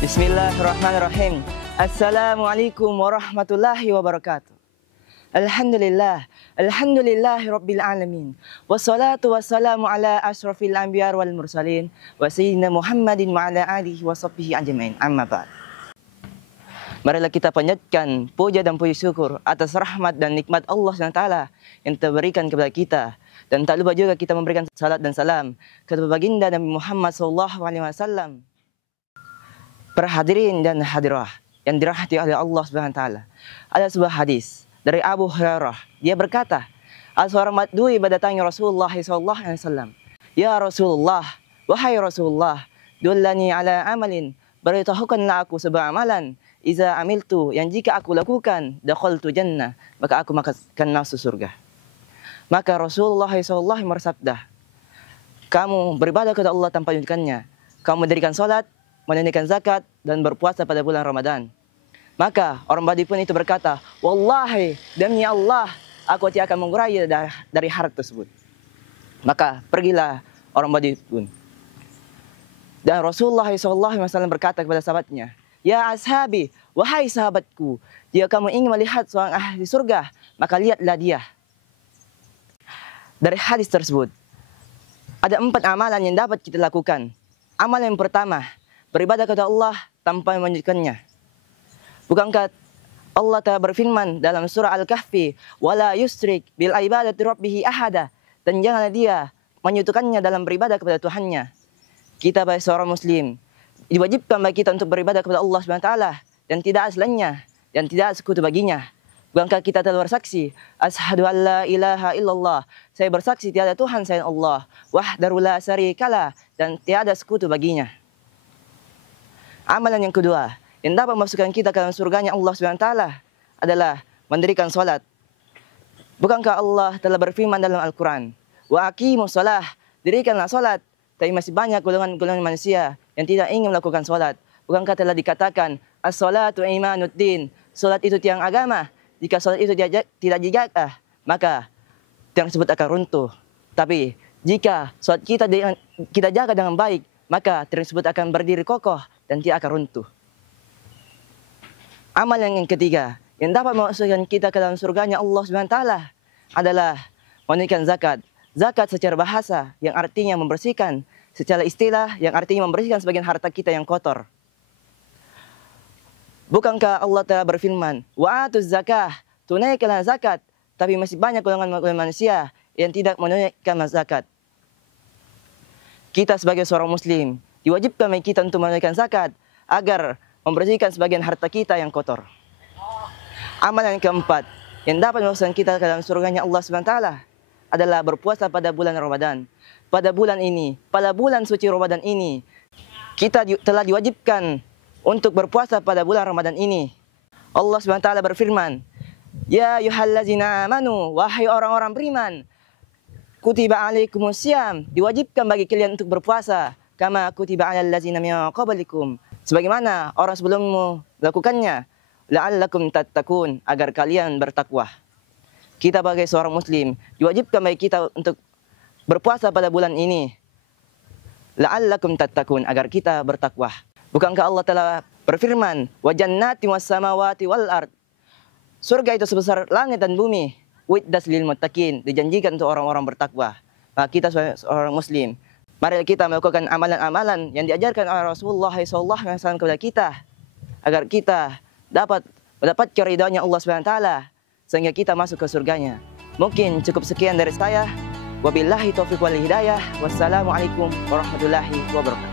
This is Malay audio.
Bismillahirrahmanirrahim. Assalamualaikum warahmatullahi wabarakatuh. Alhamdulillah, alhamdulillahi rabbil alamin. Wassalatu wassalamu ala asyrafil anbiya wal mursalin wa sayyidina Muhammadin wa ala alihi wa sahbihi ajmain. Amma ba'd. Marilah kita panjatkan puja dan puji syukur atas rahmat dan nikmat Allah SWT yang terberikan kepada kita. Dan tak lupa juga kita memberikan salat dan salam kepada baginda Nabi Muhammad SAW. Para hadirin dan hadirah yang dirahmati oleh Allah SWT. Ada sebuah hadis dari Abu Hurairah. Dia berkata, seorang madui berdatangi Rasulullah SAW. Ya Rasulullah, wahai Rasulullah, dullani ala amalin, beritahukanlah aku sebuah amalan. Iza amiltu, yang jika aku lakukan, dakhaltu jannah, maka aku akan masuk surga. Maka Rasulullah SAW bersabda, kamu beribadah kepada Allah tanpa junjungannya, kamu mendirikan salat, menunaikan zakat, dan berpuasa pada bulan Ramadan. Maka orang Badui pun itu berkata, wallahi, demi Allah, aku tidak akan mengurangi dari harta tersebut. Maka pergilah orang Badui pun. Dan Rasulullah SAW berkata kepada sahabatnya, ya ashabi, wahai sahabatku, jika kamu ingin melihat seorang ahli surga, maka lihatlah dia. Dari hadis tersebut, ada 4 amalan yang dapat kita lakukan. Amalan yang pertama, beribadah kepada Allah tanpa menyunjukkannya. Bukankah Allah telah berfirman dalam surah Al-Kahfi, wala yusrik bil ibadati rabbih ahada, dan janganlah dia menyekutukannya dalam beribadah kepada Tuhannya. Kita sebagai seorang muslim diwajibkan bagi kita untuk beribadah kepada Allah SWT dan tidak ada selainnya dan tidak ada sekutu baginya. Bukankah kita telah bersaksi, asyhadu an la ilaha illallah, saya bersaksi tiada Tuhan selain Allah, wahdahu la syarikalah, dan tiada sekutu baginya. Amalan yang kedua yang dapat memasukkan kita ke dalam surganya Allah SWT adalah mendirikan salat. Bukankah Allah telah berfirman dalam Al-Quran, wa aqimus shalah, dirikanlah salat. Tapi masih banyak golongan-golongan manusia yang tidak ingin melakukan salat. Bukankah telah dikatakan, as-salatu imanuddin, salat itu tiang agama. Jika salat itu tidak dijaga, maka tiang tersebut akan runtuh. Tapi jika salat kita jaga dengan baik, maka tiang tersebut akan berdiri kokoh dan tidak akan runtuh. Amal yang ketiga yang dapat memasukkan kita ke dalam surganya Allah SWT adalah menunaikan zakat. Zakat secara bahasa yang artinya membersihkan, secara istilah yang artinya membersihkan sebagian harta kita yang kotor. Bukankah Allah telah berfirman, wa atuz zakah, tunaikanlah zakat, tapi masih banyak golongan manusia yang tidak menunaikan zakat. Kita sebagai seorang muslim diwajibkan bagi kita untuk menunaikan zakat agar membersihkan sebagian harta kita yang kotor. Amalan yang keempat yang dapat memasukkan kita ke dalam surganya Allah SWT adalah berpuasa pada bulan Ramadan. Pada bulan ini, pada bulan suci Ramadan ini, kita telah diwajibkan untuk berpuasa pada bulan Ramadan ini. Allah SWT berfirman, ya ayyuhallazina amanu, wahai orang-orang beriman, kutiba alaikumusiyam, diwajibkan bagi kalian untuk berpuasa, kama kutiba alal ladzina min qablikum, sebagaimana orang sebelummu melakukannya, la'allakum tattaqun, agar kalian bertakwa. Kita sebagai seorang muslim diwajibkan bagi kita untuk berpuasa pada bulan ini, la'allakum tattaqun, agar kita bertakwa. Bukankah Allah telah berfirman, wa jannati was samawati wal ard, surga itu sebesar langit dan bumi, uiddat lil muttaqin, dijanjikan untuk orang-orang bertakwa. Maka kita sebagai seorang muslim, mari kita melakukan amalan-amalan yang diajarkan oleh Rasulullah SAW kepada kita, agar kita dapat mendapatkan ridhonya Allah SWT, sehingga kita masuk ke surganya. Mungkin cukup sekian dari saya. Wabillahi taufiq wal hidayah. Wassalamualaikum warahmatullahi wabarakatuh.